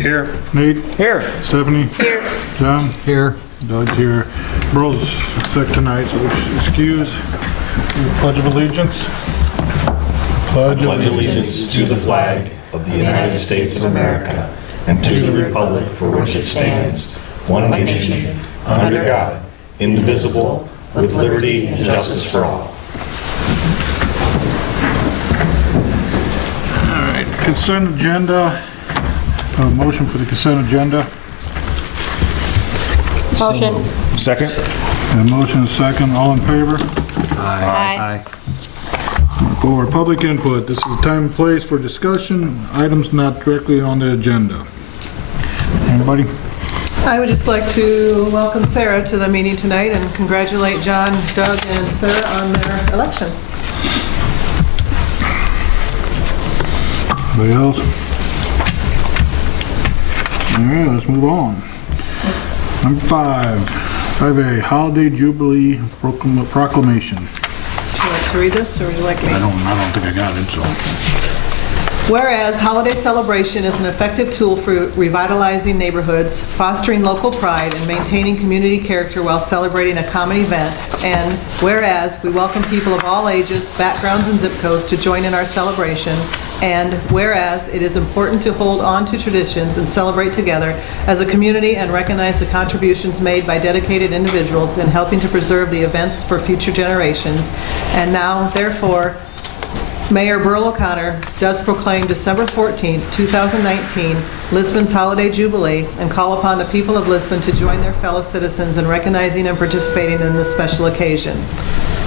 Here. Nate? Here. Stephanie? Here. John? Here. Doug's here. Burl's sick tonight, so excuse. Pledge of Allegiance. Pledge allegiance to the flag of the United States of America and to the republic for which it stands, one nation, under God, indivisible, with liberty and justice for all. All right, consent agenda. Motion for the consent agenda. Motion. Second? Motion is second. All in favor? Aye. For public input, this is the time and place for discussion, items not directly on the agenda. Anybody? I would just like to welcome Sarah to the meeting tonight and congratulate John, Doug, and Sarah on their election. Anybody else? All right, let's move on. Number 5A, Holiday Jubilee Proclamation. Would you like to read this, or would you like me? I don't think I got it, so. Whereas holiday celebration is an effective tool for revitalizing neighborhoods, fostering local pride, and maintaining community character while celebrating a common event, and whereas we welcome people of all ages, backgrounds, and zip codes to join in our celebration, and whereas it is important to hold on to traditions and celebrate together as a community and recognize the contributions made by dedicated individuals in helping to preserve the events for future generations, and now, therefore, Mayor Burl O'Connor does proclaim December 14, 2019, Lisbon's Holiday Jubilee, and call upon the people of Lisbon to join their fellow citizens in recognizing and participating in this special occasion.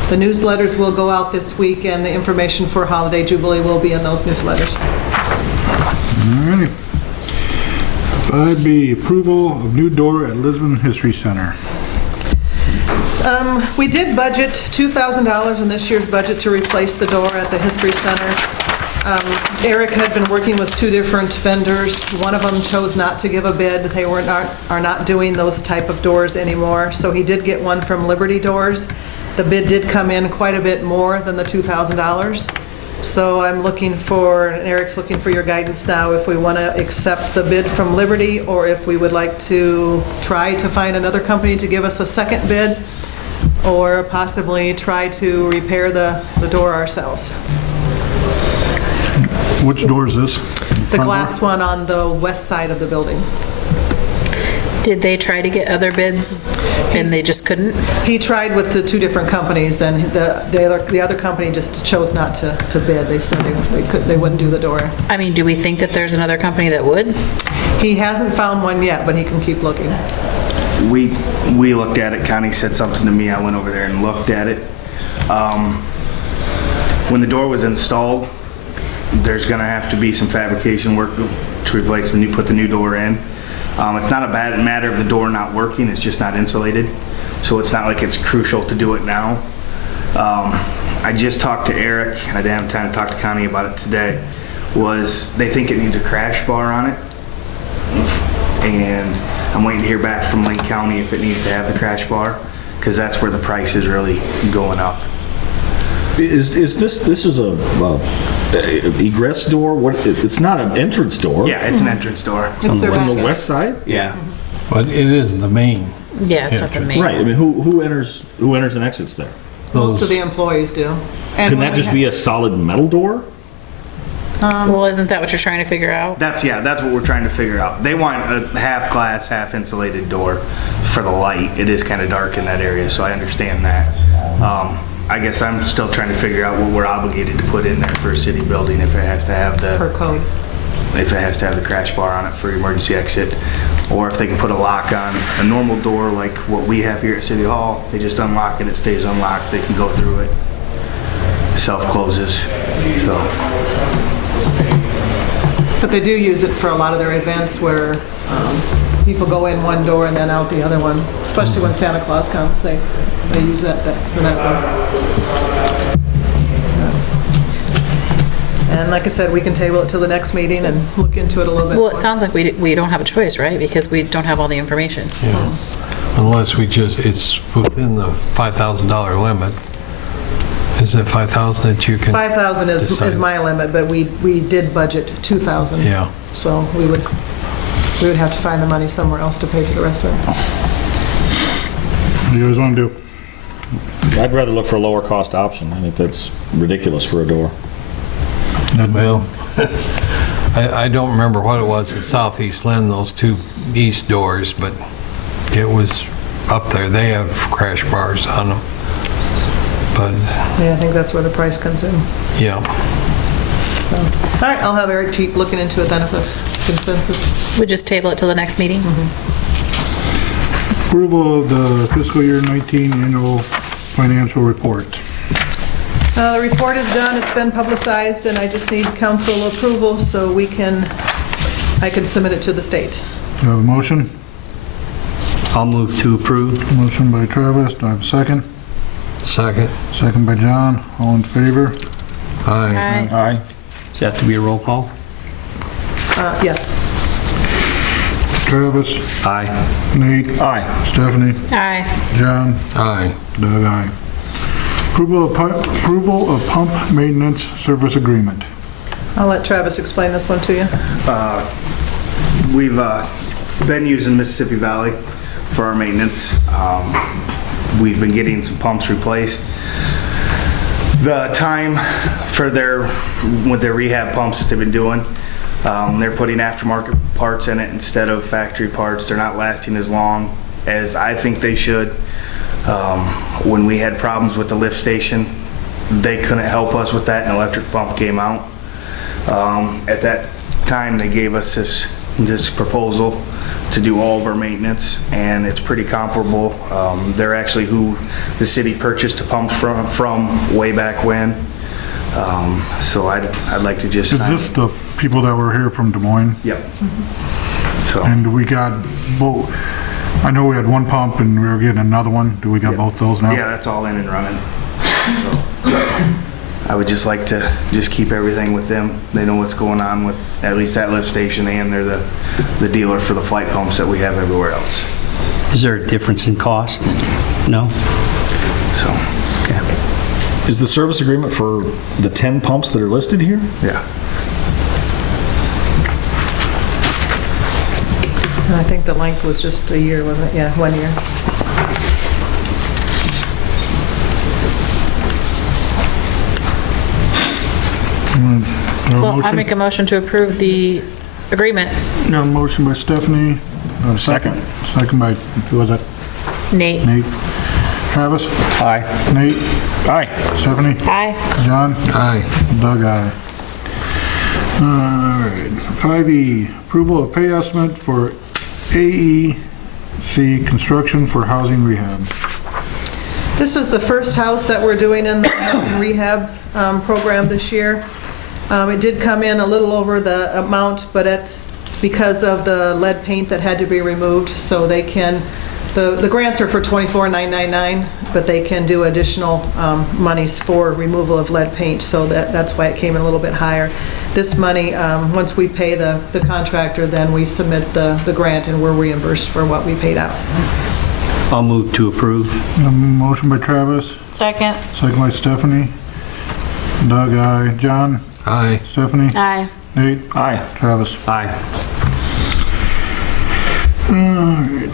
The newsletters will go out this week, and the information for Holiday Jubilee will be in those newsletters. All right. 5B, approval of new door at Lisbon History Center. We did budget $2,000 in this year's budget to replace the door at the History Center. Eric had been working with 2 different vendors. One of them chose not to give a bid. They are not doing those type of doors anymore. So he did get one from Liberty Doors. The bid did come in quite a bit more than the $2,000. So I'm looking for, and Eric's looking for your guidance now, if we want to accept the bid from Liberty or if we would like to try to find another company to give us a second bid, or possibly try to repair the door ourselves. Which door is this? The glass one on the west side of the building. Did they try to get other bids and they just couldn't? He tried with the 2 different companies, and the other company just chose not to bid. They said they wouldn't do the door. I mean, do we think that there's another company that would? He hasn't found one yet, but he can keep looking. We looked at it. Connie said something to me. I went over there and looked at it. When the door was installed, there's going to have to be some fabrication work to replace put the new door in. It's not a bad matter of the door not working. It's just not insulated. So it's not like it's crucial to do it now. I just talked to Eric, and I didn't have time to talk to Connie about it today, they think it needs a crash bar on it. And I'm waiting to hear back from Lane County if it needs to have the crash bar, because that's where the price is really going up. This is a egress door? What? It's not an entrance door. Yeah, it's an entrance door. It's their From the backup. west side? Yeah. But it is the main. Yeah, it's not the main. Right. I mean, who enters and exits there? Most of the employees do. And Can when that we just be a solid metal door? Well, isn't that what you're trying to figure out? That's what we're trying to figure out. They want a half glass, half insulated door for the light. It is kind of dark in that area, so I understand that. I guess I'm still trying to figure out what we're obligated to put in there for a city building if it has to have per code. the crash bar on it for emergency exit, or if they can put a lock on a normal door like what we have here at City Hall. They just unlock it, it stays unlocked, they can go through it. Self-closes. But they do use it for a lot of their events where people go in one door and then out the other one, especially when Santa Claus comes. They use that for that one. And like I said, we can table it till the next meeting and look into it a little bit Well, more. it sounds like we don't have a choice, right? Because we don't have all the information. Yeah. Unless it's within the $5,000 limit. Is it 5,000 that you can? 5,000 is decide? my limit, but we did budget 2,000. Yeah. So we would we would have to find the money somewhere else to pay for the rest of it. What do you guys want to do? I'd rather look for a lower cost option. I think that's ridiculous for a door. Well, I don't remember what it was at Southeast Lynn, those two east doors, but it was up there. They have crash bars on them. But, Yeah, I think that's where the price comes in. yeah. So, all right, I'll have Eric keep looking into it then if it's consensus. We just table it till the next meeting? Approval of the fiscal year 19 annual financial report. The report is done, it's been publicized, and I just need council approval so I can submit it to the state. Do I have a motion? I'll move to approve. Motion by Travis, do I have a second? Second. Second by John, all in favor? Aye. Aye. Does that have to be a roll call? Yes. Travis, Aye. Nate, Aye. Stephanie, Aye. John, Aye. Doug, aye. Approval of pump maintenance service agreement. I'll let Travis explain this one to you. We've been using Mississippi Valley for our maintenance. We've been getting some pumps replaced. The time for with their rehab pumps that they've been doing, they're putting aftermarket parts in it instead of factory parts. They're not lasting as long as I think they should. When we had problems with the lift station, they couldn't help us with that. An electric pump came out. At that time, they gave us this proposal to do all of our maintenance, and it's pretty comparable. They're actually who the city purchased the pumps from way back when. So I'd like to just... Is this the people that were here from Des Moines? Yep. So, And we got both, I know we had one pump and we were getting another one. Do we got both those now? yeah, that's all in and running. So, I would just like to just keep everything with them. They know what's going on with at least that lift station, and they're the dealer for the flight pumps that we have everywhere else. Is there a difference in cost? No? So, Okay. Is the service agreement for the 10 pumps that are listed here? yeah. And I think the length was just a year, wasn't it? Yeah, 1 year. Well, I make a motion to approve the agreement. Got a motion by Stephanie. Second. Second by, who was that? Nate? Nate. Travis? Aye. Nate? Aye. Stephanie? Aye. John? Aye. Doug, aye. All right, 5E, approval of pay estimate for AEC construction for housing rehab. This is the first house that we're doing in the housing rehab program this year. It did come in a little over the amount, but it's because of the lead paint that had to be removed, so they can, the grants are for $24,999, but they can do additional monies for removal of lead paint, so that's why it came in a little bit higher. This money, once we pay the contractor, then we submit the grant and we're reimbursed for what we paid out. I'll move to approve. Motion by Travis, Second. second by Stephanie. Doug, aye. John? Aye. Stephanie? Aye. Nate? Aye. Travis? Aye. All right.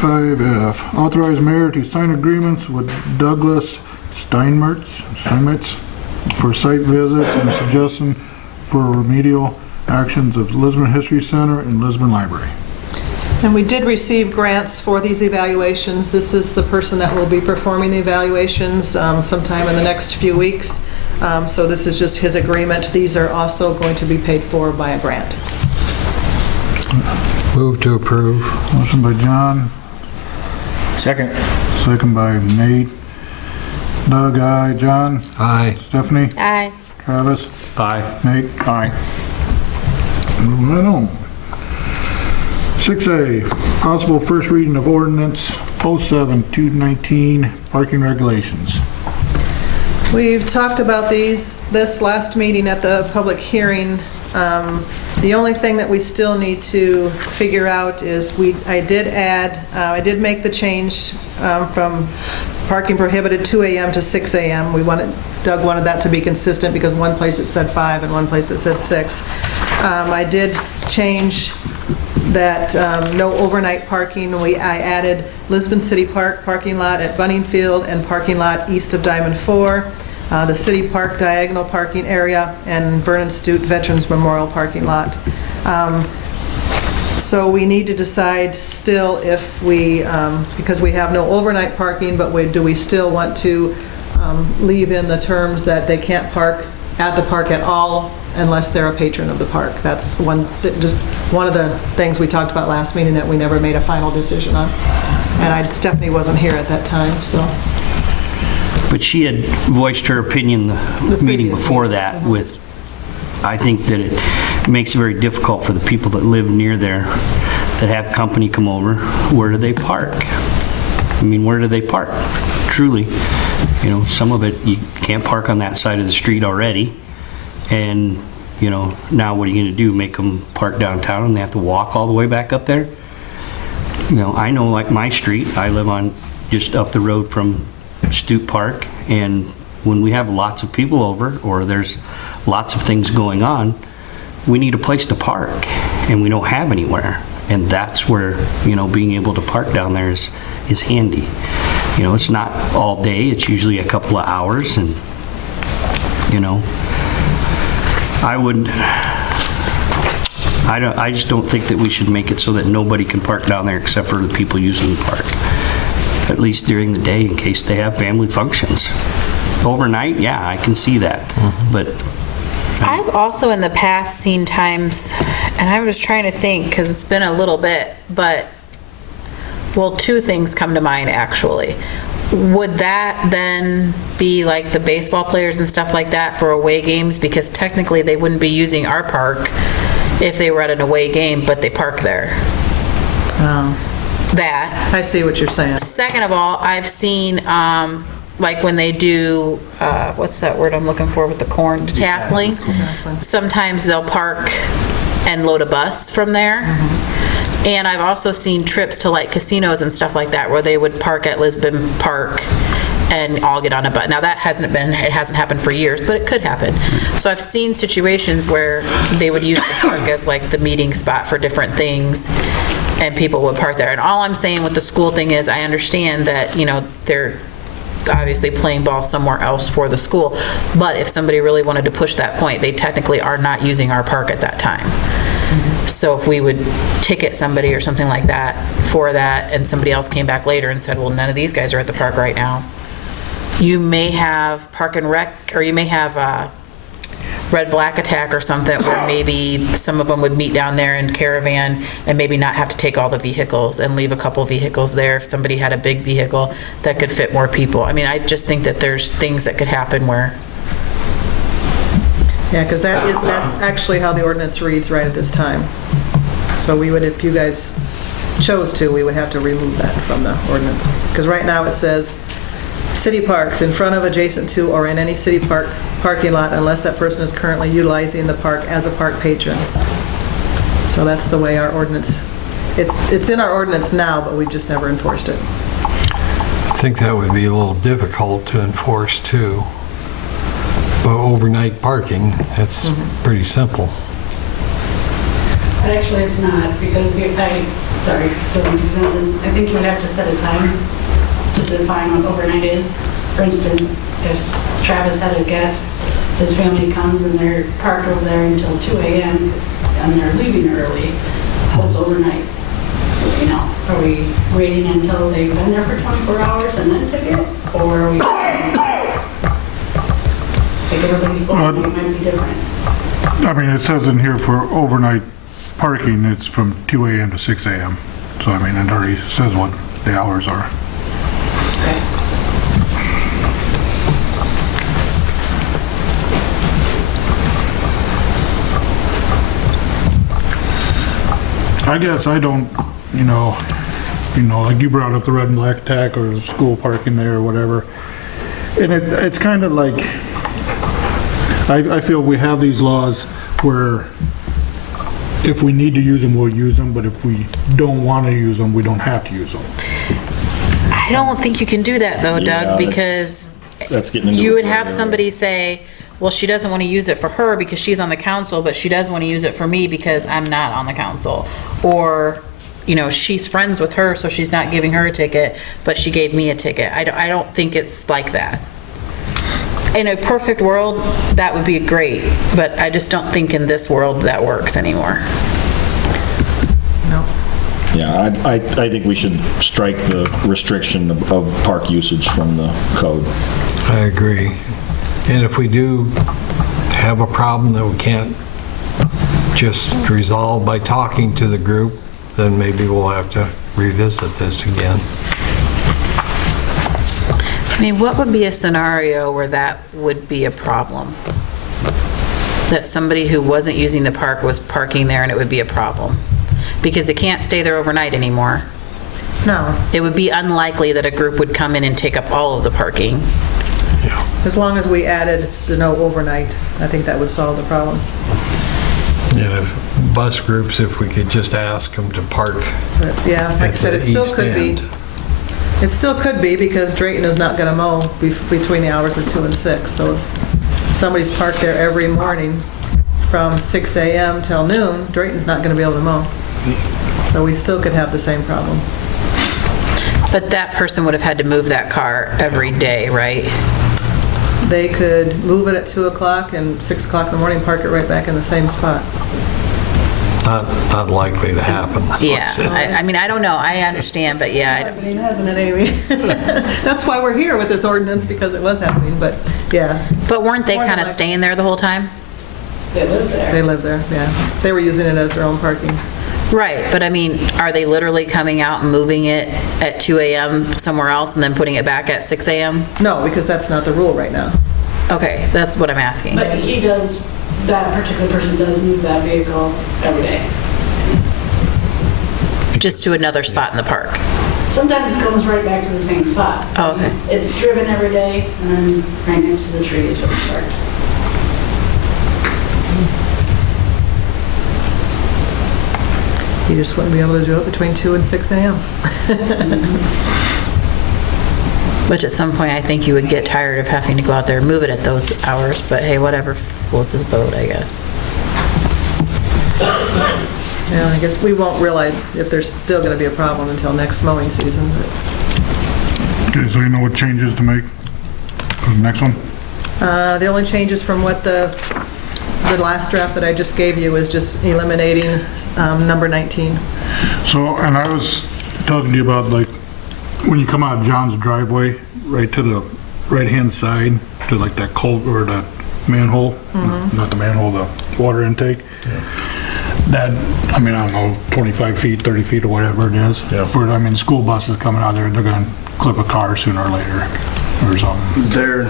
5F, authorize mayor to sign agreements with Douglas Steinmetz for site visits and suggestion for remedial actions of Lisbon History Center and Lisbon Library. And we did receive grants for these evaluations. This is the person that will be performing the evaluations sometime in the next few weeks. So this is just his agreement. These are also going to be paid for by a grant. Move to approve. Motion by John, Second. second by Nate. Doug, aye. John? Aye. Stephanie? Aye. Travis? Aye. Nate? Aye. Moving right on. 6A, possible first reading of ordinance 07-219 parking regulations. We've talked about this last meeting at the public hearing. The only thing that we still need to figure out is I did make the change from parking prohibited 2 a.m. to 6 a.m. Doug wanted that to be consistent because one place it said 5 and one place it said 6. I did change that no overnight parking. I added Lisbon City Park parking lot at Bunningfield and parking lot east of Diamond 4, the City Park diagonal parking area, and Vernon-Lisbon Veterans Memorial parking lot. So we need to decide still if we, because we have no overnight parking, but do we still want to leave in the terms that they can't park at the park at all unless they're a patron of the park? That's one of the things we talked about last meeting that we never made a final decision on. And Stephanie wasn't here at that time, so. But she had voiced her opinion the meeting previous before meeting. that with, I think that it makes it very difficult for the people that live near there, that have company come over. Where do they park? I mean, where do they park? Truly, you know, some of it, you can't park on that side of the street already. And, you know, now what are you going to do? Make them park downtown and they have to walk all the way back up there? You know, I know, like my street, I live on just up the road from Stoop Park, and when we have lots of people over or there's lots of things going on, we need a place to park and we don't have anywhere. And that's where, you know, being able to park down there is handy. You know, it's not all day, it's usually a couple of hours, and, you know, I just don't think that we should make it so that nobody can park down there except for the people using the park, at least during the day in case they have family functions. Overnight, yeah, I can see that, but I've also in the past seen times, and I was trying to think because it's been a little bit, but, well, two things come to mind actually. Would that then be like the baseball players and stuff like that for away games? Because technically they wouldn't be using our park if they were at an away game, but they park there. That. I see what you're saying. Second of all, I've seen, like when they do, what's that word I'm looking for with the corn? Detasseling. Detasseling. Sometimes they'll park and load a bus from there. And I've also seen trips to like casinos and stuff like that where they would park at Lisbon Park and all get on a bus. Now that hasn't happened for years, but it could happen. So I've seen situations where they would use the park as like the meeting spot for different things and people would park there. And all I'm saying with the school thing is I understand that, you know, they're obviously playing ball somewhere else for the school, but if somebody really wanted to push that point, they technically are not using our park at that time. So if we would ticket somebody or something like that for that, and somebody else came back later and said, well, none of these guys are at the park right now, you may have Park and Rec, or you may have Red Black Attack or something, where maybe some of them would meet down there in caravan and maybe not have to take all the vehicles and leave a couple vehicles there if somebody had a big vehicle that could fit more people. I mean, I just think that there's things that could happen where... Yeah, because that's actually how the ordinance reads right at this time. So we would, if you guys chose to, we would have to remove that from the ordinance. Because right now it says, city parks in front of, adjacent to, or in any city park parking lot unless that person is currently utilizing the park as a park patron. So that's the way our ordinance, it's in our ordinance now, but we've just never enforced it. I think that would be a little difficult to enforce too. But overnight parking, that's pretty simple. But actually, it's not, because sorry, I think you would have to set a time to define what overnight is. For instance, if Travis had a guest, his family comes and they're parked over there until 2 a.m. and they're leaving early, what's overnight? You know, are we waiting until they've been there for 24 hours and then ticket? Or are we, like everybody's overnight might be different. I mean, it says in here for overnight parking, it's from 2 a.m. to 6 a.m. So, I mean, it already says what the hours are. Okay. I guess I don't, you know, like you brought up the Red and Black Attack or the school parking there or whatever. And it's kind of like, I feel we have these laws where if we need to use them, we'll use them, but if we don't want to use them, we don't have to use them. I don't think you can do that though, Doug, because That's getting into you would a have area. somebody say, well, she doesn't want to use it for her because she's on the council, but she does want to use it for me because I'm not on the council. Or, you know, she's friends with her, so she's not giving her a ticket, but she gave me a ticket. I don't think it's like that. In a perfect world, that would be great, but I just don't think in this world that works anymore. No. Yeah, I think we should strike the restriction of park usage from the code. I agree. And if we do have a problem that we can't just resolve by talking to the group, then maybe we'll have to revisit this again. I mean, what would be a scenario where that would be a problem? That somebody who wasn't using the park was parking there and it would be a problem? Because they can't stay there overnight anymore. No, It would be unlikely that a group would come in and take up all of the parking. as long as we added the no overnight, I think that would solve the problem. And if bus groups, if we could just ask them to park But yeah, like I at said, the it still east could be. end. It still could be because Drayton is not going to mow between the hours of 2 and 6. So if somebody's parked there every morning from 6 a.m. till noon, Drayton's not going to be able to mow. So we still could have the same problem. But that person would have had to move that car every day, right? They could move it at 2 o'clock and 6 o'clock in the morning, park it right back in the same spot. Not likely to happen. Yeah, I mean, I don't know, I understand, but yeah, Happening, hasn't it, Amy? That's why we're here with this ordinance, because it was happening, but yeah, but weren't they More than kind of likely. staying there the whole time? They live there. they live there, yeah. They were using it as their own parking. Right, but I mean, are they literally coming out and moving it at 2 a.m. somewhere else and then putting it back at 6 a.m.? No, because that's not the rule right now. Okay, that's what I'm asking. But he does, that particular person does move that vehicle every day. Just to another spot in the park? Sometimes it comes right back to the same spot. Oh, okay. It's driven every day, and then right next to the tree is where it's parked. You just wouldn't be able to do it between 2 and 6 a.m. Which at some point, I think you would get tired of having to go out there and move it at those hours, but hey, whatever floats his boat, I guess. Yeah, I guess we won't realize if there's still going to be a problem until next mowing season. But Okay, so you know what changes to make for the next one? the only changes from what the last draft that I just gave you is just eliminating number 19. So, and I was talking to you about, like, when you come out of John's driveway, right to the right-hand side, to like that or that manhole, not the manhole, the water intake. That, I mean, I don't know, 25 feet, 30 feet, or whatever it is. Yeah. But, I mean, school buses coming out there, they're gonna clip a car sooner or later, or something. They're,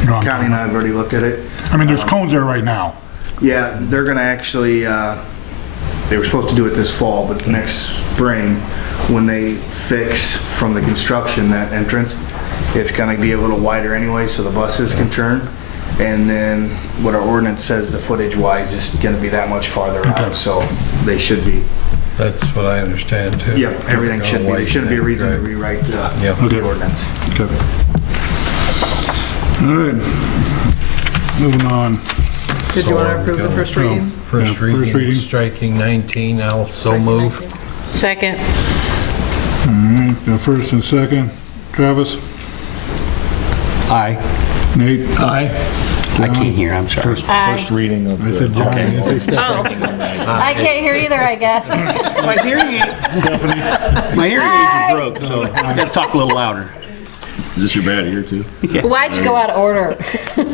You know what I'm Connie and talking I have already looked at it. about? I mean, there's cones there right now. Yeah, they're gonna actually, they were supposed to do it this fall, but next spring, when they fix from the construction that entrance, it's gonna be a little wider anyway, so the buses can turn. And then what our ordinance says, the footage-wise, is gonna be that much farther Okay. out, so they should be, That's what I understand too. yeah, everything should be, there shouldn't be a reason to Right. rewrite Yeah. the ordinance. Okay. All right. Moving on. Did you want to So, approve the go- first reading? Yeah, First first reading. reading, striking 19, I'll so move. Second. All right, got first and second. Travis? Aye. Nate? Aye. I can't hear, I'm sorry. First reading of the... I said John, I didn't say Steph. Oh, I can't hear either, I guess. My hearing aids are broke, so I gotta talk a little louder. Is this your bad ear, too? Why'd you go out of order? Trying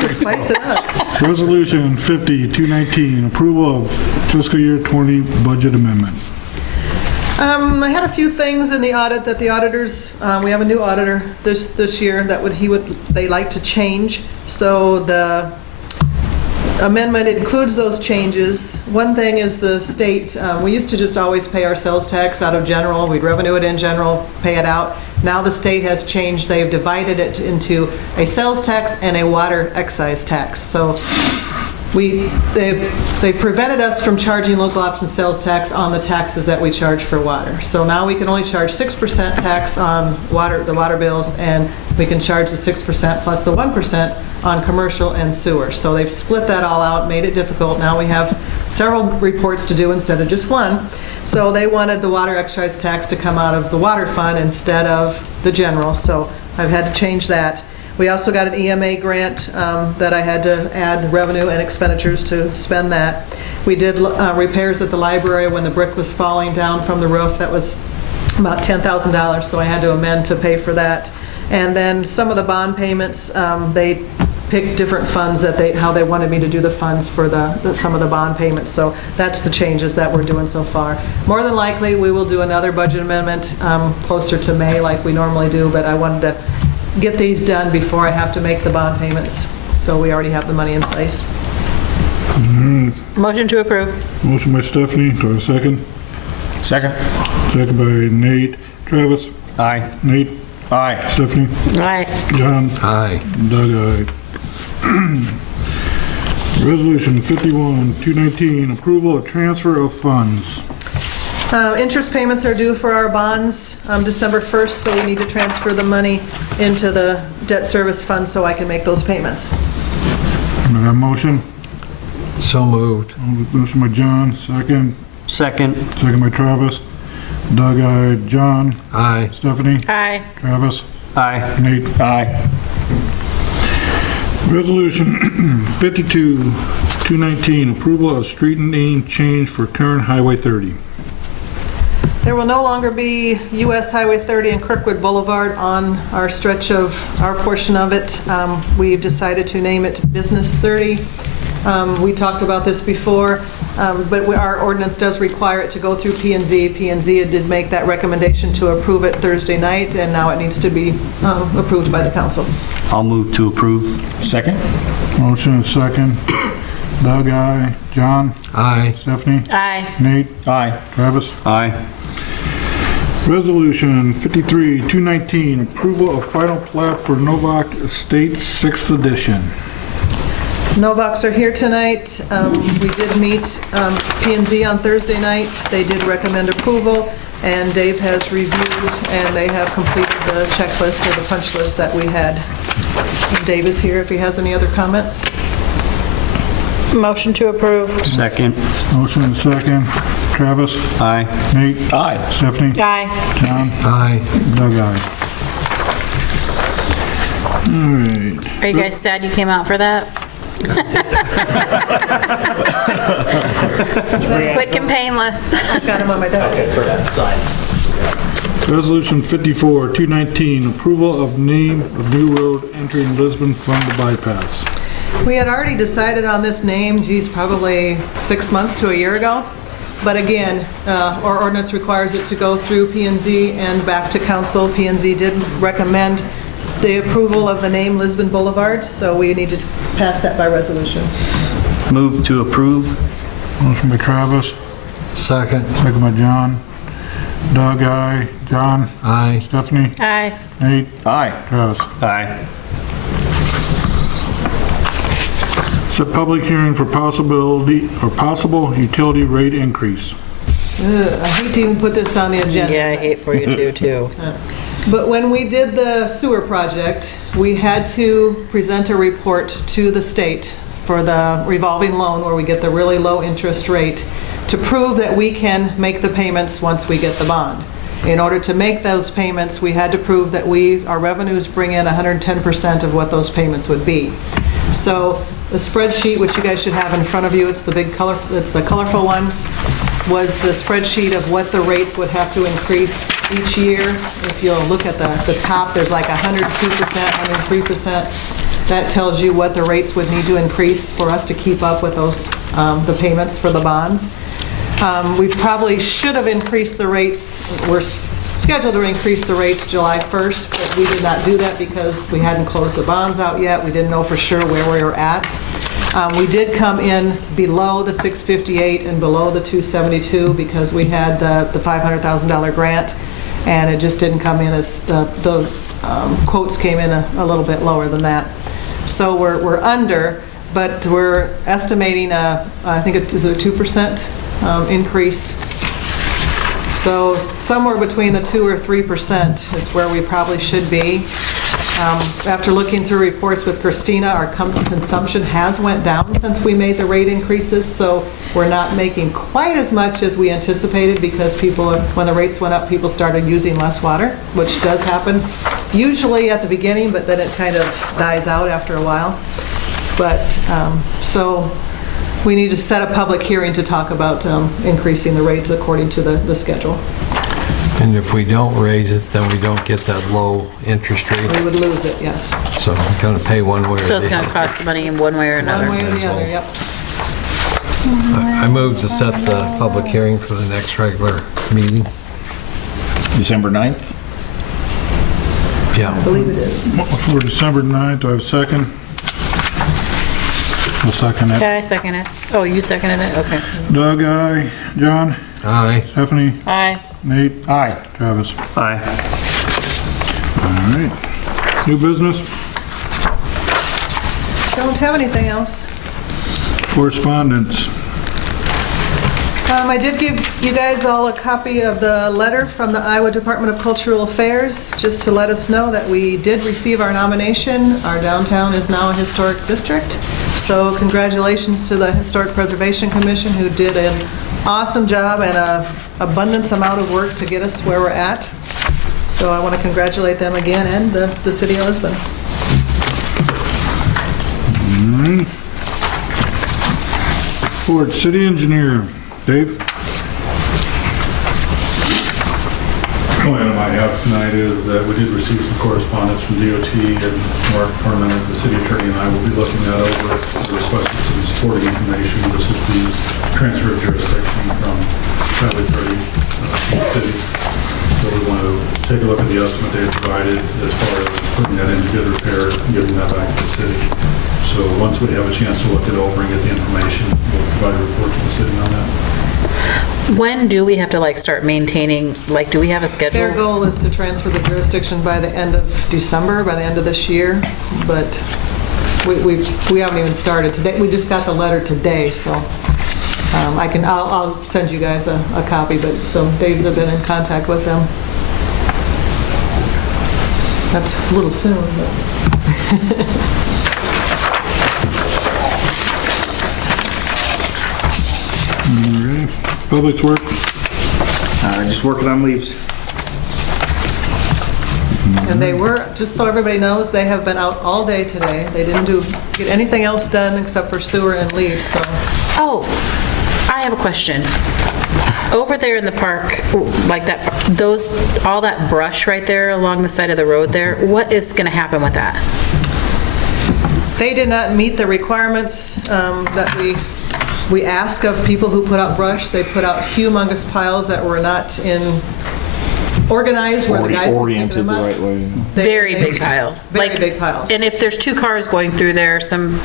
to spice it up. Resolution 50-219, approval of fiscal year 20 budget amendment. I had a few things in the audit that the auditors, we have a new auditor this year that they like to change. So the amendment includes those changes. One thing is the state, we used to just always pay our sales tax out of general. We'd revenue it in general, pay it out. Now the state has changed. They've divided it into a sales tax and a water excise tax. So They've prevented us from charging local option sales tax on the taxes that we charge for water. So now we can only charge 6% tax on the water bills, and we can charge the 6% plus the 1% on commercial and sewer. So they've split that all out, made it difficult. Now we have several reports to do instead of just one. So they wanted the water excise tax to come out of the water fund instead of the general. So I've had to change that. We also got an EMA grant that I had to add revenue and expenditures to spend that. We did repairs at the library when the brick was falling down from the roof. That was about $10,000, so I had to amend to pay for that. And then some of the bond payments, they picked different funds how they wanted me to do the funds for some of the bond payments. So that's the changes that we're doing so far. More than likely, we will do another budget amendment closer to May like we normally do, but I wanted to get these done before I have to make the bond payments, so we already have the money in place. Motion to approve. Motion by Stephanie, do I have a second? Second. Second by Nate. Travis? Aye. Nate? Aye. Stephanie? Aye. John? Aye. Doug, aye. Resolution 51-219, approval of transfer of funds. Interest payments are due for our bonds December 1st, so we need to transfer the money into the debt service fund so I can make those payments. Do I have a motion? So moved. Motion by John, second. Second. Second by Travis. Doug, aye. John? Aye. Stephanie? Aye. Travis? Aye. Nate? Aye. Resolution 52-219, approval of street name change for current Highway 30. There will no longer be US Highway 30 and Kirkwood Boulevard on our stretch of, our portion of it. We've decided to name it Business 30. We talked about this before, but our ordinance does require it to go through P&Z. P&Z did make that recommendation to approve it Thursday night, and now it needs to be approved by the council. I'll move to approve. Second. Motion and second. Doug, aye. John? Aye. Stephanie? Aye. Nate? Aye. Travis? Aye. Resolution 53-219, approval of final plat for Novak Estates 6th edition. Novaks are here tonight. We did meet P&Z on Thursday night. They did recommend approval, and Dave has reviewed, and they have completed the checklist or the punch list that we had. Dave is here if he has any other comments. Motion to approve. Second. Motion and second. Travis? Aye. Nate? Aye. Stephanie? Aye. John? Aye. Doug, aye. All right. Are you guys sad you came out for that? Quick and painless. Got him on my desk. Resolution 54-219, approval of name of new road entering Lisbon from the bypass. We had already decided on this name, geez, probably 6 months to a year ago. But again, our ordinance requires it to go through P&Z and back to council. P&Z did recommend the approval of the name Lisbon Boulevard, so we need to pass that by resolution. Move to approve. Motion by Travis, Second. second by John. Doug, aye. John? Aye. Stephanie? Aye. Nate? Aye. Travis? Aye. Set public hearing for possible utility rate increase. I hate to even put this on the agenda. Yeah, I hate for you to, too. But when we did the sewer project, we had to present a report to the state for the revolving loan where we get the really low interest rate to prove that we can make the payments once we get the bond. In order to make those payments, we had to prove that our revenues bring in 110% of what those payments would be. So the spreadsheet, which you guys should have in front of you, it's the colorful one, was the spreadsheet of what the rates would have to increase each year. If you'll look at the top, there's like 102%, 103%. That tells you what the rates would need to increase for us to keep up with those, the payments for the bonds. We probably should have increased the rates. We're scheduled to increase the rates July 1st, but we did not do that because we hadn't closed the bonds out yet. We didn't know for sure where we were at. We did come in below the 658 and below the 272 because we had the $500,000 grant, and it just didn't come in as the quotes came in a little bit lower than that. So we're under, but we're estimating I think it is a 2% increase. So somewhere between the 2 or 3% is where we probably should be. After looking through reports with Christina, our consumption has went down since we made the rate increases, so we're not making quite as much as we anticipated because when the rates went up, people started using less water, which does happen usually at the beginning, but then it kind of dies out after a while. But, so we need to set a public hearing to talk about increasing the rates according to the schedule. And if we don't raise it, then we don't get that low interest We rate. would lose it, yes. So we're going to pay one way or So it's the going to other. cost money in one way or another. One way or the other, yep. I move to set the public hearing for the next regular meeting. December 9th? I Yeah. believe it is. For December 9th, do I have a second? I'll second it. Okay, I second it. Oh, you seconded it? Okay. Doug, aye. John? Aye. Stephanie? Aye. Nate? Aye. Travis? Aye. All right. New business? Don't have anything else. Correspondence? I did give you guys all a copy of the letter from the Iowa Department of Cultural Affairs, just to let us know that we did receive our nomination. Our downtown is now a historic district. So congratulations to the Historic Preservation Commission, who did an awesome job and an abundance amount of work to get us where we're at. So I want to congratulate them again and the city of Lisbon. Ford, city engineer. Dave? The only item I have tonight is that we did receive some correspondence from DOT, and Mark Harmon, the city attorney, and I will be looking that over. We requested some supporting information. This is the transfer of jurisdiction from Highway 30 to the city. So we want to take a look at the estimate they provided as far as putting that into good repair and giving that back to the city. So once we have a chance to look it over and get the information, we'll provide a report to the city on that. When do we have to start maintaining, do we have a schedule? Their goal is to transfer the jurisdiction by the end of December, by the end of this year, but we haven't even started today. We just got the letter today, so I'll send you guys a copy, but so Dave's been in contact with them. That's a little soon, but. All right. Public work? Just working on leaves. And they were, just so everybody knows, they have been out all day today. They didn't get anything else done except for sewer and leaves, so. Oh, I have a question. Over there in the park, all that brush right there along the side of the road there, what is going to happen with that? They did not meet the requirements that we ask of people who put out brush. They put out humongous piles that were not organized where the guys can pick them up. way. Very big piles. Very big piles. And if there's 2 cars going through there, Their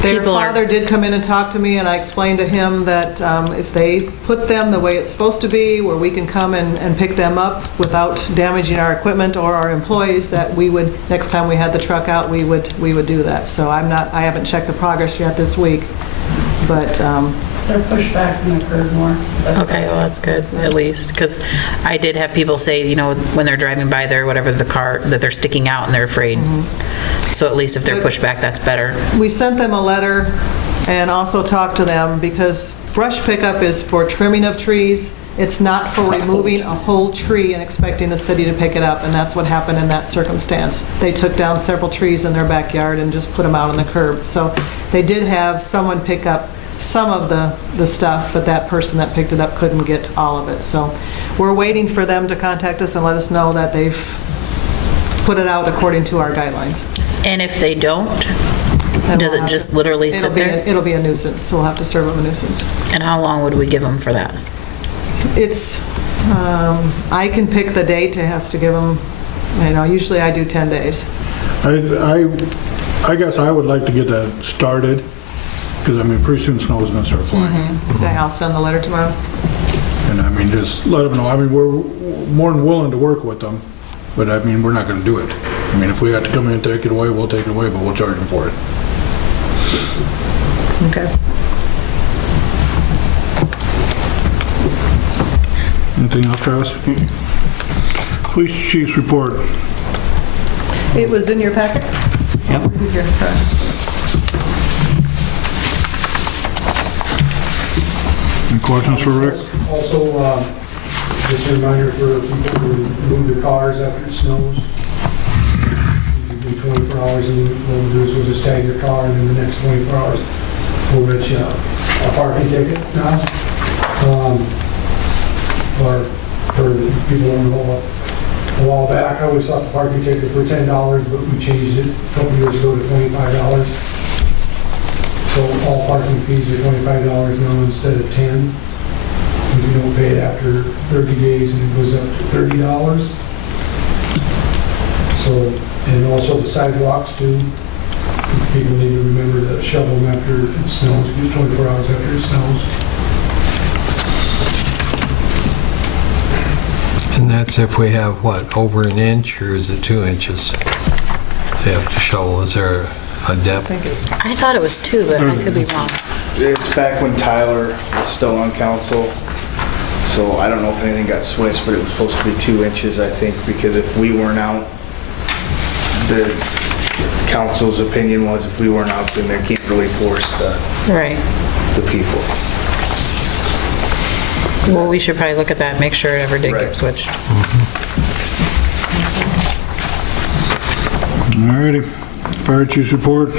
people are... father did come in and talk to me, and I explained to him that if they put them the way it's supposed to be, where we can come and pick them up without damaging our equipment or our employees, that we would, next time we had the truck out, we would do that. So I haven't checked the progress yet this week, but They're pushed back from the curb more. Okay, well, that's good, at least, because I did have people say, when they're driving by there, whatever the car, that they're sticking out and they're afraid. So at least if they're pushed back, that's better. we sent them a letter and also talked to them, because brush pickup is for trimming of trees. It's not for removing a whole tree and expecting the city to pick it up, and that's what happened in that circumstance. They took down several trees in their backyard and just put them out on the curb. So they did have someone pick up some of the stuff, but that person that picked it up couldn't get all of it. So we're waiting for them to contact us and let us know that they've put it out according to our guidelines. And if they don't, And does we'll it have just to- literally sit there? It'll be a nuisance, so we'll have to serve them a nuisance. And how long would we give them for that? It's, I can pick the date. It has to give them, usually I do 10 days. I guess I would like to get that started, because pretty soon snow's gonna start flying. Okay, I'll send the letter tomorrow. And just let them know, we're more than willing to work with them, but we're not gonna do it. If we have to come in and take it away, we'll take it away, but we'll charge them for it. Okay. Anything else, Travis? Police chief's report. It was in your packets? Yep. Who's here? Sorry. Any questions for Rick? Also, just a reminder for people to move their cars after it snows. You can do 24 hours, and what we'll do is we'll just tag your car, and in the next 24 hours, we'll write you a parking ticket now. Or for people who know, a while back, I always thought the parking tickets were $10, but we changed it a couple years ago to $25. So all parking fees are $25 now instead of $10. If you don't pay it after 30 days, and it goes up to $30. So, and also the sidewalks too. People need to remember to shovel them after it snows, 24 hours after it snows. And that's if we have, what, over an inch, or is it 2 inches? They have to shovel. Is there a depth? I thought it was 2, but I could be wrong. It's back when Tyler was still on council, so I don't know if anything got switched, but it was supposed to be 2 inches, I think, because if we weren't out, the council's opinion was if we weren't out, then they can't really force Right. the people. Well, we should probably look at that and make sure it ever did Right. get switched. Alrighty. Fire chief's report.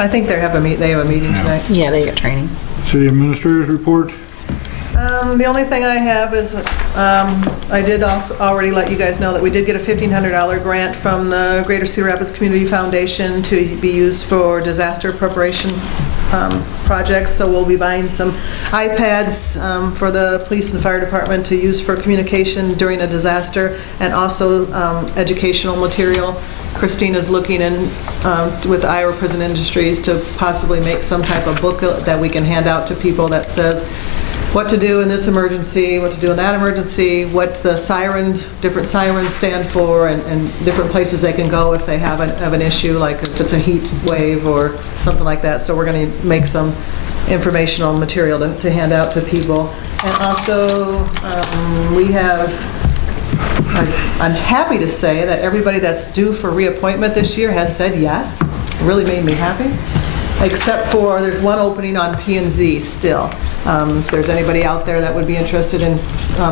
I think they have a meeting tonight. Yeah, they get training. City administrator's report. The only thing I have is, I did also already let you guys know that we did get a $1,500 grant from the Greater Cedar Rapids Community Foundation to be used for disaster preparation projects. So we'll be buying some iPads for the police and fire department to use for communication during a disaster, and also educational material. Christina's looking in with Iowa Prison Industries to possibly make some type of booklet that we can hand out to people that says what to do in this emergency, what to do in that emergency, what the different sirens stand for, and different places they can go if they have an issue, like if it's a heat wave or something like that. So we're going to make some informational material to hand out to people. And also, I'm happy to say that everybody that's due for reappointment this year has said yes. It really made me happy. Except for, there's one opening on P&Z still. If there's anybody out there that would be interested in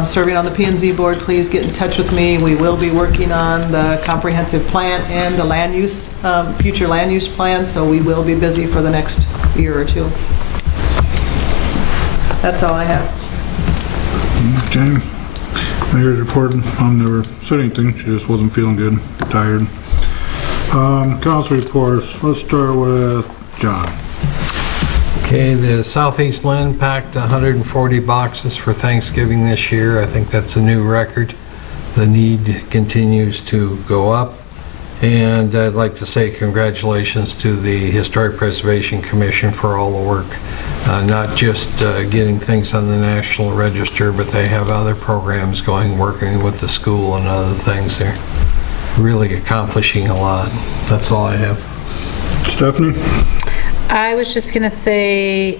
serving on the P&Z board, please get in touch with me. We will be working on the comprehensive plan and the land use, future land use plan, so we will be busy for the next year or two. That's all I have. Okay. Mayor's reporting. Mom never said anything. She just wasn't feeling good, tired. Council reports. Let's start with John. Okay, the Southeast Lynn packed 140 boxes for Thanksgiving this year. I think that's a new record. The need continues to go up. And I'd like to say congratulations to the Historic Preservation Commission for all the work. Not just getting things on the National Register, but they have other programs going, working with the school and other things. They're really accomplishing a lot. That's all I have. Stephanie? I was just going to say,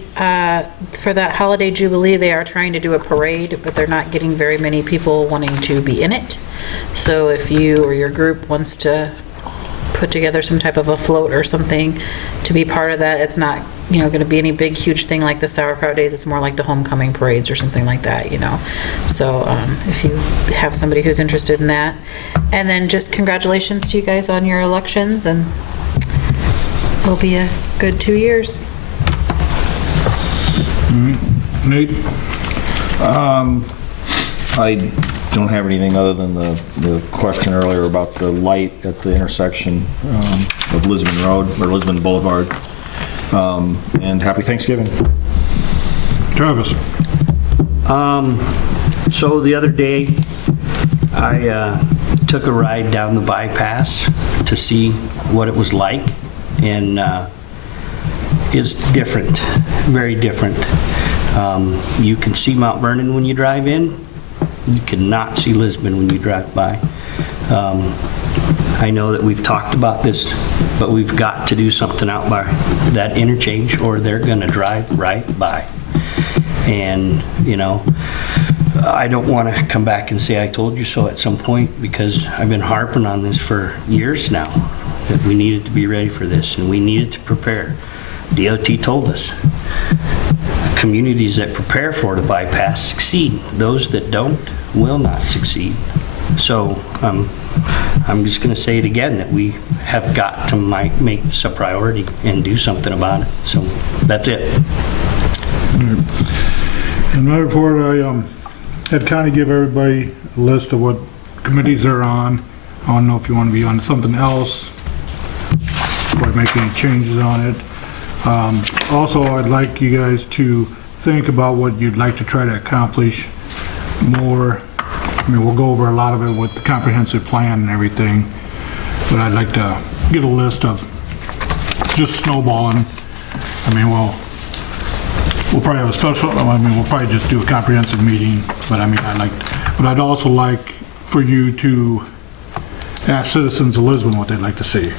for that holiday Jubilee, they are trying to do a parade, but they're not getting very many people wanting to be in it. So if you or your group wants to put together some type of a float or something to be part of that, it's not, going to be any big, huge thing like the Sauerkraut Days. It's more like the homecoming parades or something like that, So if you have somebody who's interested in that. And then just congratulations to you guys on your elections, and it'll be a good 2 years. Nate? I don't have anything other than the question earlier about the light at the intersection of Lisbon Road, or Lisbon Boulevard. And happy Thanksgiving. Travis? So the other day, I took a ride down the bypass to see what it was like, and it's different, very different. You can see Mount Vernon when you drive in. You cannot see Lisbon when you drive by. I know that we've talked about this, but we've got to do something out by that interchange or they're going to drive right by. And, you know, I don't want to come back and say I told you so at some point, because I've been harping on this for years now, that we needed to be ready for this and we needed to prepare. DOT told us, communities that prepare for the bypass succeed. Those that don't will not succeed. So I'm just going to say it again, that we have got to make this a priority and do something about it. So that's it. In my report, I had kind of give everybody a list of what committees they're on. I don't know if you want to be on something else or make any changes on it. Also, I'd like you guys to think about what you'd like to try to accomplish more. I mean, we'll go over a lot of it with the comprehensive plan and everything, but I'd like to get a list of just snowballing. I mean, we'll probably have a special, I mean, we'll probably just do a comprehensive meeting, but I mean, but I'd also like for you to ask citizens of Lisbon what they'd like to see.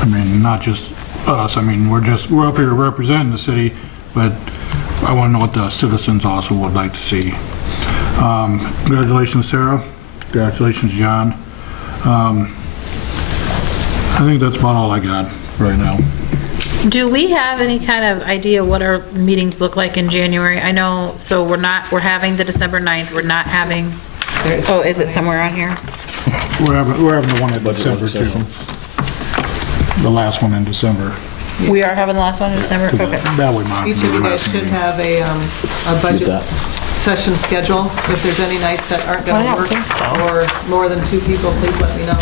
I mean, not just us. I mean, we're up here representing the city, but I want to know what the citizens also would like to see. Congratulations, Sarah. Congratulations, John. I think that's about all I got right now. Do we have any kind of idea what our meetings look like in January? I know, so we're having the December 9th, we're not having, oh, is it somewhere on here? We're having the one in December too. The last one in December. We are having the last one in December? Okay. That way, Mom. Each of you guys should have a budget session schedule. If there's any nights that aren't going to work or more than 2 people, please let me know.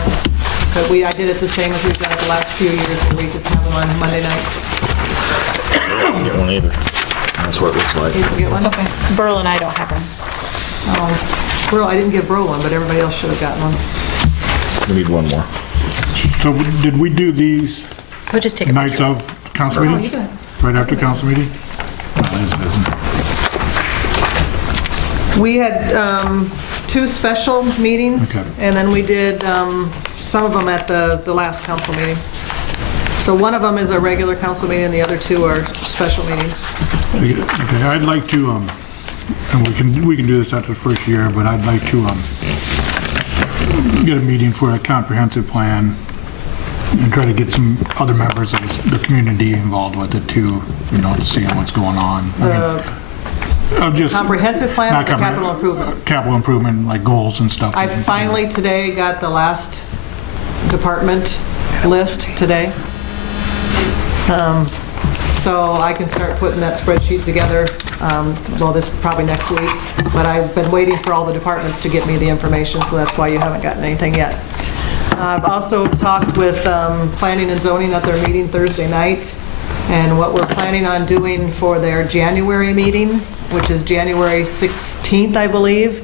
But I did it the same as we've done it the last few years, where we just have them on Monday nights. I don't get one either. That's what it looks like. You didn't get one? Okay. Burl and I don't have them. Oh, Burl, I didn't give Burl one, but everybody else should have gotten one. We need one more. So did we do these We'll just take a nights picture. of council meeting? you do it. Right after council meeting? We had 2 special meetings, Okay. and then we did some of them at the last council meeting. So one of them is a regular council meeting, and the other 2 are special meetings. Okay, I'd like to, and we can do this after the first year, but I'd like to get a meeting for a comprehensive plan and try to get some other members of the community involved with it too, you know, to see what's going on. Comprehensive plan or Not compre- capital improvement? Capital improvement, like goals and stuff. I finally today got the last department list today. So I can start putting that spreadsheet together, well, this probably next week, but I've been waiting for all the departments to get me the information, so that's why you haven't gotten anything yet. I've also talked with planning and zoning at their meeting Thursday night, and what we're planning on doing for their January meeting, which is January 16th, I believe,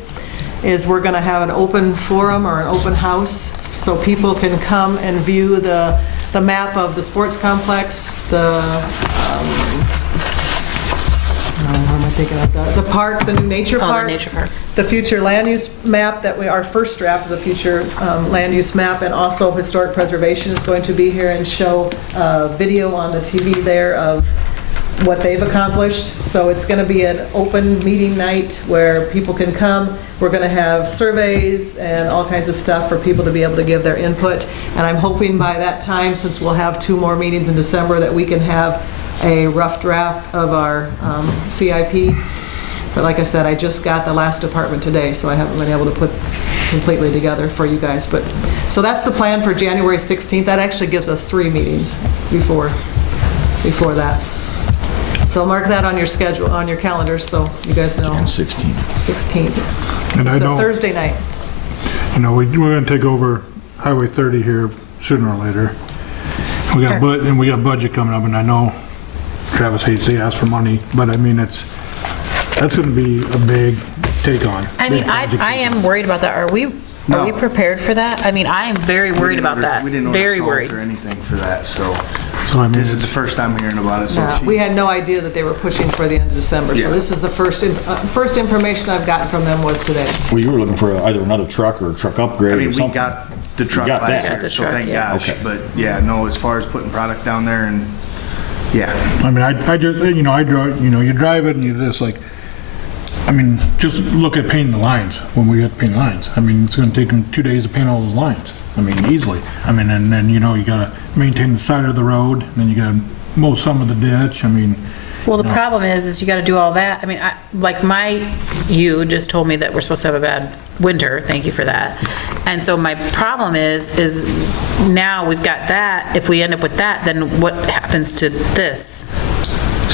is we're going to have an open forum or an open house so people can come and view the map of the sports complex, the park, the new nature park. Oh, the nature park. The future land use map our first draft of the future land use map, and also historic preservation is going to be here and show video on the TV there of what they've accomplished. So it's going to be an open meeting night where people can come. We're going to have surveys and all kinds of stuff for people to be able to give their input. And I'm hoping by that time, since we'll have 2 more meetings in December, that we can have a rough draft of our CIP. But like I said, I just got the last department today, so I haven't been able to put completely together for you guys. But so that's the plan for January 16th. That actually gives us 3 meetings before that. So mark that on your schedule, on your calendar, so you guys know. And 16th. And I It's a know, Thursday night. you know, we're going to take over Highway 30 here sooner or later. We got budget coming up, and I know Travis hates to ask for money, but I mean, that's going to be a big take on. I mean, I am worried about that. Are we prepared for that? I mean, I am very worried about that. We didn't order Very salt worried. or anything for that, so I mean, this is the first time hearing about it. So We had no idea that they were pushing for the end of December, so Yeah. this is the first information I've gotten from them was today. Well, you were looking for either another truck or a truck upgrade I mean, or we something. got the truck got last that. year, The so truck, thank yeah. gosh. Okay. But yeah, no, as far as putting product down there and, yeah. I mean, I just, I drive, you drive it and you're just like, I mean, just look at painting the lines, when we have to paint lines. I mean, it's gonna take them 2 days to paint all those lines. I mean, easily. I mean, and then, you gotta maintain the side of the road, and then you gotta mow some of the ditch. I mean, Well, the problem is you got to do all that. I mean, you just told me that we're supposed to have a bad winter. Thank you for that. And so my problem is now we've got that. If we end up with that, then what happens to this?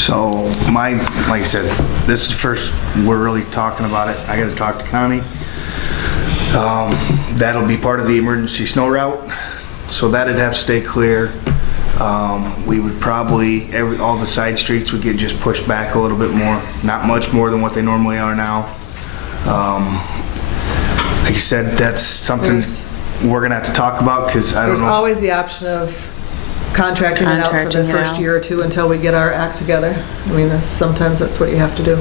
So like I said, this is first we're really talking about it. I gotta talk to Connie. That'll be part of the emergency snow route, so that'd have to stay clear. We would probably, all the side streets would get just pushed back a little bit more, not much more than what they normally are now. Like I said, that's something we're gonna have to talk about, because I don't There's know. always the option of contracting it out for the Contracting it first out. year or two until we get our act together. I mean, sometimes that's what you have to do.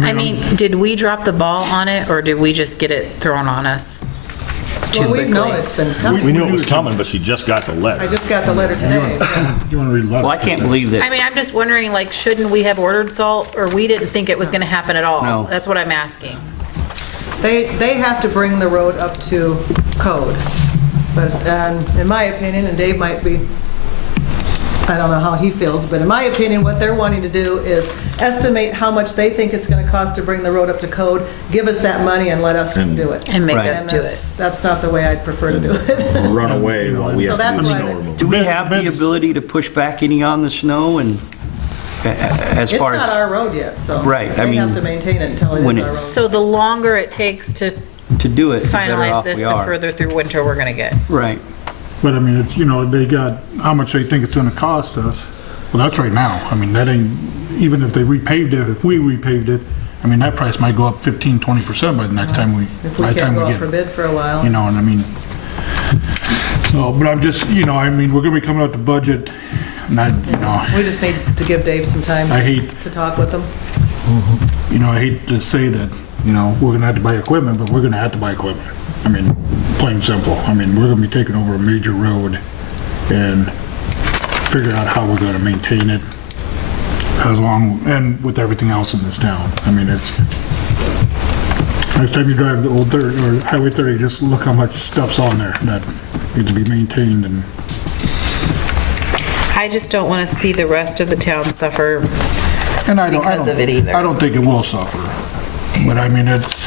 I mean, did we drop the ball on it, or did we just get it thrown on us too Well, we've known quickly? it's been We coming. knew it was coming, but she just got the I letter. just got the letter today. you wanna read the letter? Well, I can't believe I that, mean, I'm just wondering, like, shouldn't we have ordered salt, or we didn't think it was going to happen at all? No. That's what I'm asking. They have to bring the road up to code. But in my opinion, and Dave might be, I don't know how he feels, but in my opinion, what they're wanting to do is estimate how much they think it's going to cost to bring the road up to code, give us that money and let us do it. And make Right. us And do it. that's not the way I'd prefer to do it. Run away while we So have to that's do the why snow they- removal. do we have the ability to push back any on the snow and, as It's far not as, our road yet, so. Right, I They have mean, to maintain it until it when is our road. it's- So the longer it takes to to do it, the better finalize off this, we the are. further through winter we're going to get. Right. But I mean, it's, they got how much they think it's gonna cost us. Well, that's right now. I mean, that ain't, even if they repaved it, if we repaved it, I mean, that price might go up 15-20% by the next time If we can't go out for get, bid for a while. and I mean, so, but I'm just, I mean, we're gonna be coming out to budget, and We just need to give Dave some time I hate, to talk with them. I hate to say that, we're gonna have to buy equipment, but we're gonna have to buy equipment. I mean, plain and simple. I mean, we're gonna be taking over a major road and figure out how we're gonna maintain it and with everything else in this town. I mean, it's, next time you drive the old 30 or Highway 30, just look how much stuff's on there that needs to be maintained, and I just don't want to see the rest of the town suffer. Because of it either. I don't think it will suffer. But I mean, that's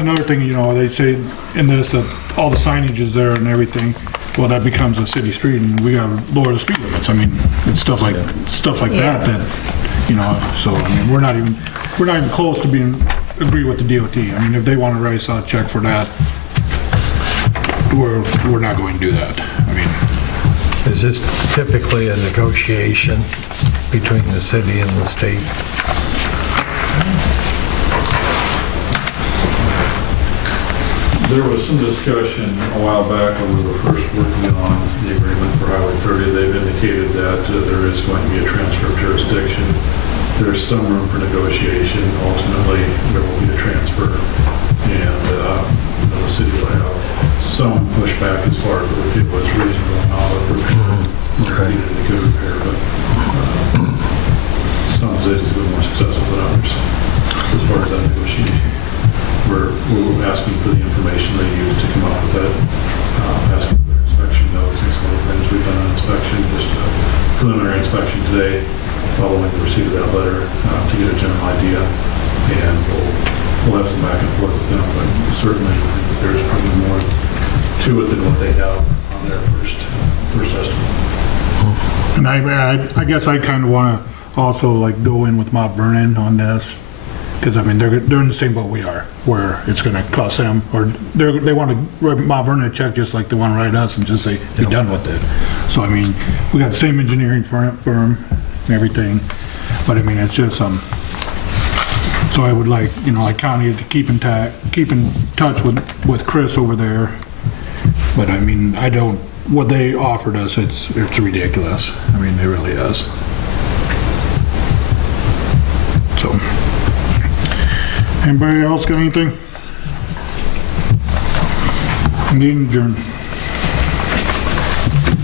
another thing, they say in this that all the signage is there and everything. Well, that becomes a city street and we gotta lower the speed limits. I mean, it's stuff like Yeah. that, so I mean, we're not even close to agree with the DOT. I mean, if they wanna write us out a check for that, we're not going to do that. I mean, Is this typically a negotiation between the city and the state? There was some discussion a while back when we were first working on the agreement for Highway 30. They've indicated that there is going to be a transfer of jurisdiction. There's some room for negotiation. Ultimately, there will be a transfer, and the city will have some pushback as far as what we feel is reasonable amount of repair. Needed a good repair, but some cities have been more successful than others as far as that negotiation. We're asking for the information they use to come up with that, asking for their inspection notes and some of the things. We've done an inspection, just a preliminary inspection today, following the receipt of that letter, to get a general idea. And we'll have some back and forth with them, but certainly I think that there's probably more to it than what they have on their first estimate. and I guess I kind of want to also like go in with Mount Vernon on this. Because, I mean, they're in the same boat we are, where it's going to cost them, or they want to write Mount Vernon a check just like they want to write us and just say, be done with it. So, I mean, we got the same engineering firm and everything, but I mean, it's just, so I would like, like Connie to keep in touch with Chris over there. But I mean, what they offered us, it's ridiculous. I mean, it really is. So. Anybody else got anything? Meeting adjourned.